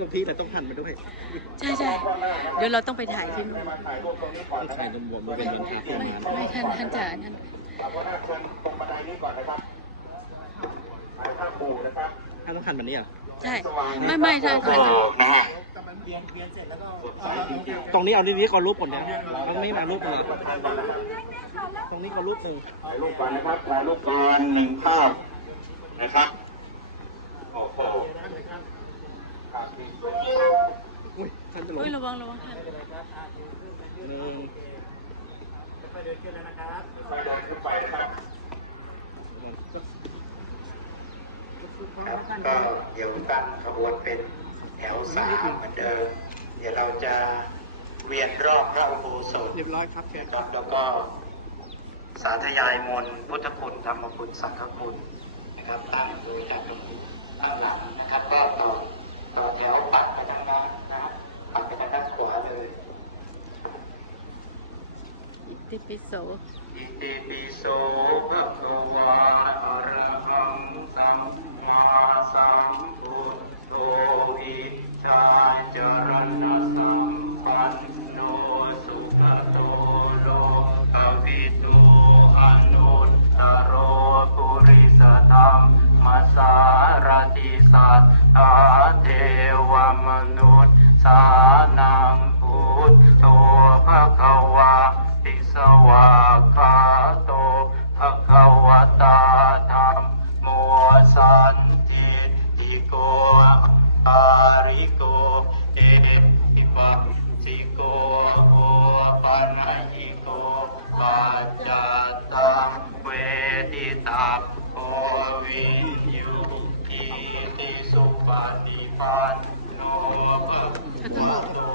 บางทีเราต้องหันมาด้วยใช่ใช่เดี๋ยวเราต้องไปถ่ายที่นู่นต้องถ่ายรวมๆมันเป็นวันคาเฟ่ไม่งานไม่ท่านท่านจะนั่นถ้าต้องหันแบบนี้เหรอะใช่ไม่ไม่ท่านท่านนะฮะตรงนี้เอาดีๆก่อนรูปก่อนเนี่ยมันไม่มารูปเลยตรงนี้ก็รูปหนึ่งถ่ายรูปก่อนนะครับถ่ายรูปก่อนหนึ่งภาพนะครับโอ้โห อุ้ยท่านจะลงอุ้ยระวังระวังท่านหนึ่งค่อยเดินขึ้นไปนะครับครับก็เดี๋ยวตั้งขบวนเป็นแถวสามเหมือนเดิม เดี๋ยวเราจะเวียนรอบพระอุโบสถเรียบร้อยครับแขกครับแล้วก็สาธยายมนต์พุทธคุณธรรมคุณสังฆคุณนะครับตั้งโดยจากคุณตั้งหลังนะครับก็ต่อ ต่อแถวปัดไปทางด้านนะครับปัดไปทางด้านขวาเลยอิติปิโสอิติปิโสภะคะวาอะระหังสัมมาสัมพุ ภะติสวากขาโตภะคะวตาธรรมโมสันติติโกอาริโกเอติปัสสิโกโอปัญญิโกปัจจตังเวทิตาโอวินยูอิติสุปฏิปันโนภะท่านทั้งหมดโต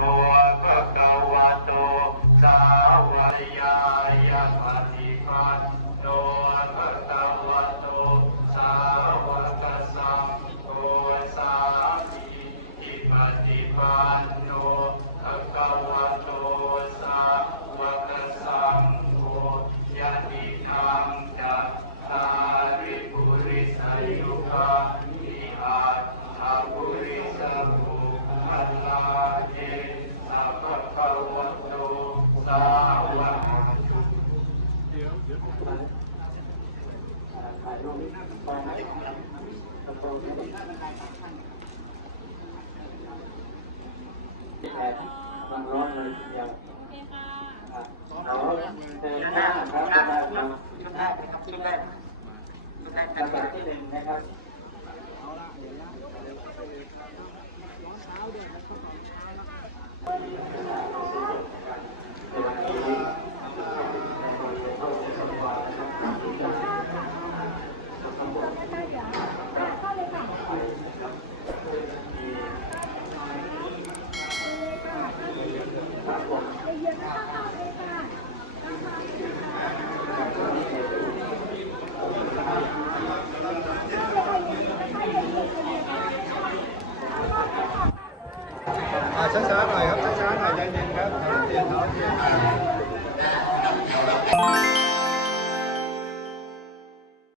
น มันร้อนเลยทีเดียวเอาเดินหน้าครับประมาณครับชุดแรกนะครับชุดแรกชุดแรกลำดับที่หนึ่งนะครับ ครับ